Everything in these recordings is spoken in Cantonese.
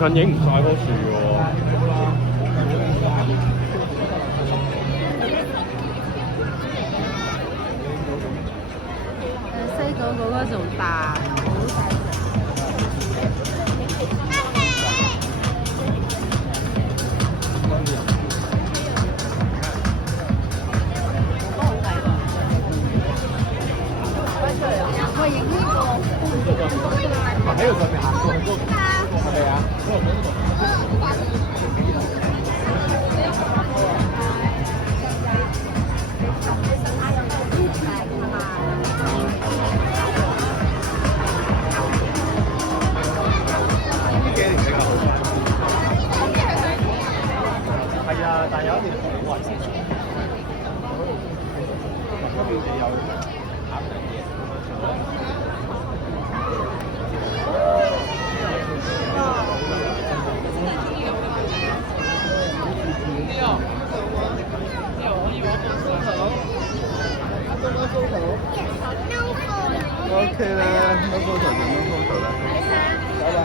近影唔晒棵樹喎。西九嗰個仲大，好大隻。我影呢個。喺度上面行過去係咪啊？係啊，但有一條好危險。嗰邊就有鴨嘅嘢。OK 啦，no photo 就 no photo 啦。拜拜。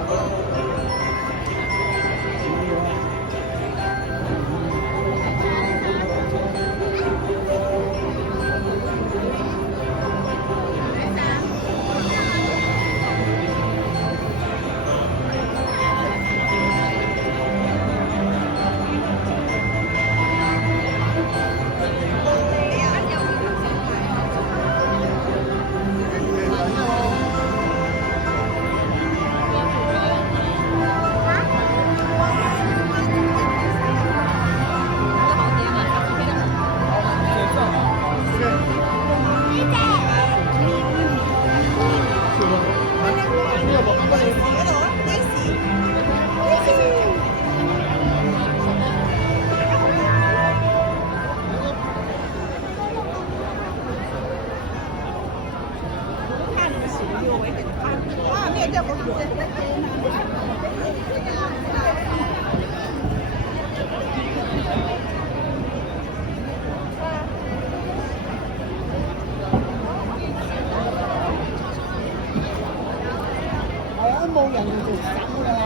冇人就做審㗎啦，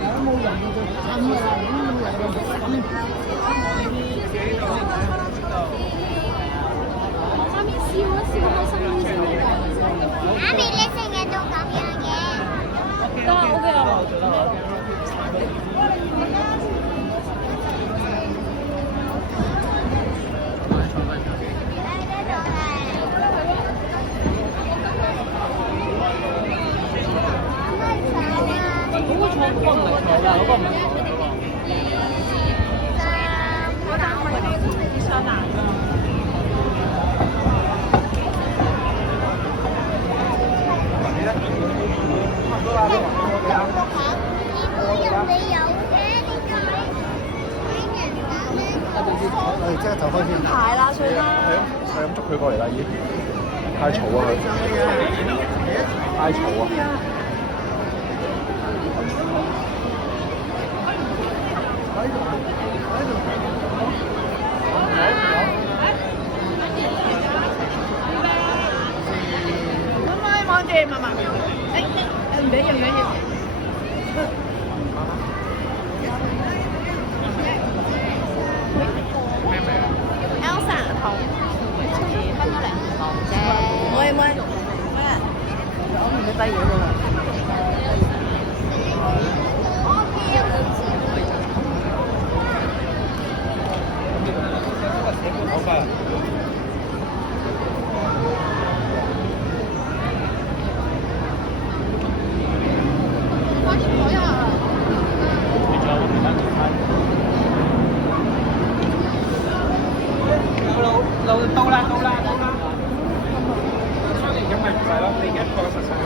有冇人就做審㗎啦，冇人就做審。媽咪笑啊笑開心啲先嚟㗎。媽咪你成日都咁樣嘅。得 OK 啊。即刻走開先。排啦，算啦。係咁捉佢過嚟啦，已經。太嘈啊佢。太嘈啊！望住媽媽，唔俾樣樣嘢。Elsa 同分咗2房啫。喂，我唔會低嘢㗎啦。好快。到啦！雖然咁咪唔係咯，你一個實實嘅。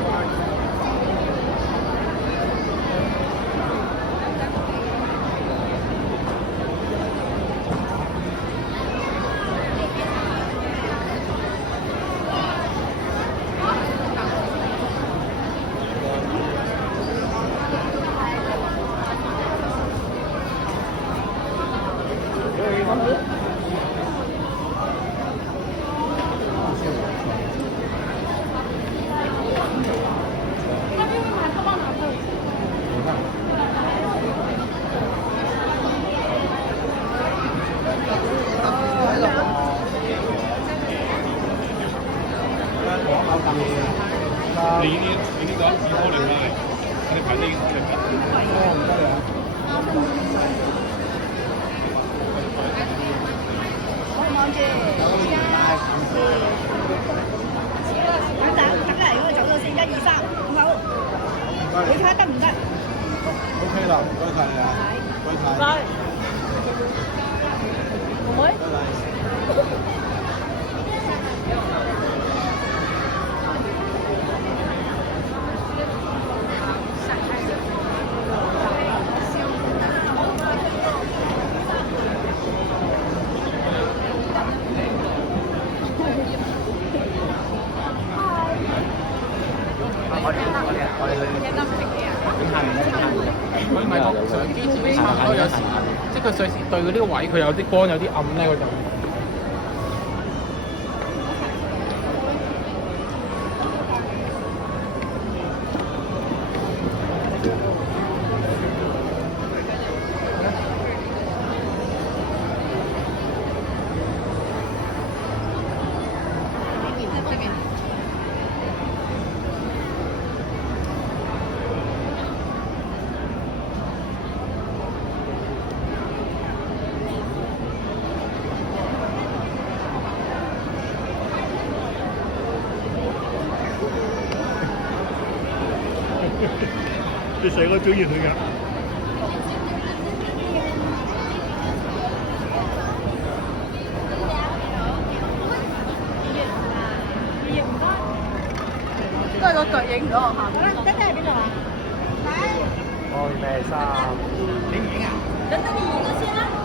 你呢個2科嚟嘅，你排呢個嚟㗎。等嚟，我哋走咗先，1、2、3，咁好。你睇下得唔得 OK 啦，唔該曬你啊，唔該曬。妹妹。佢咪個相機照差唔多有時，即係佢隨時對嗰啲位，佢有啲光有啲暗咧，佢就。你成個表現佢㗎。都係個腳影唔到我下面。好啦，真係喺邊度啊？哦，咩衫？等等你影咗先啦。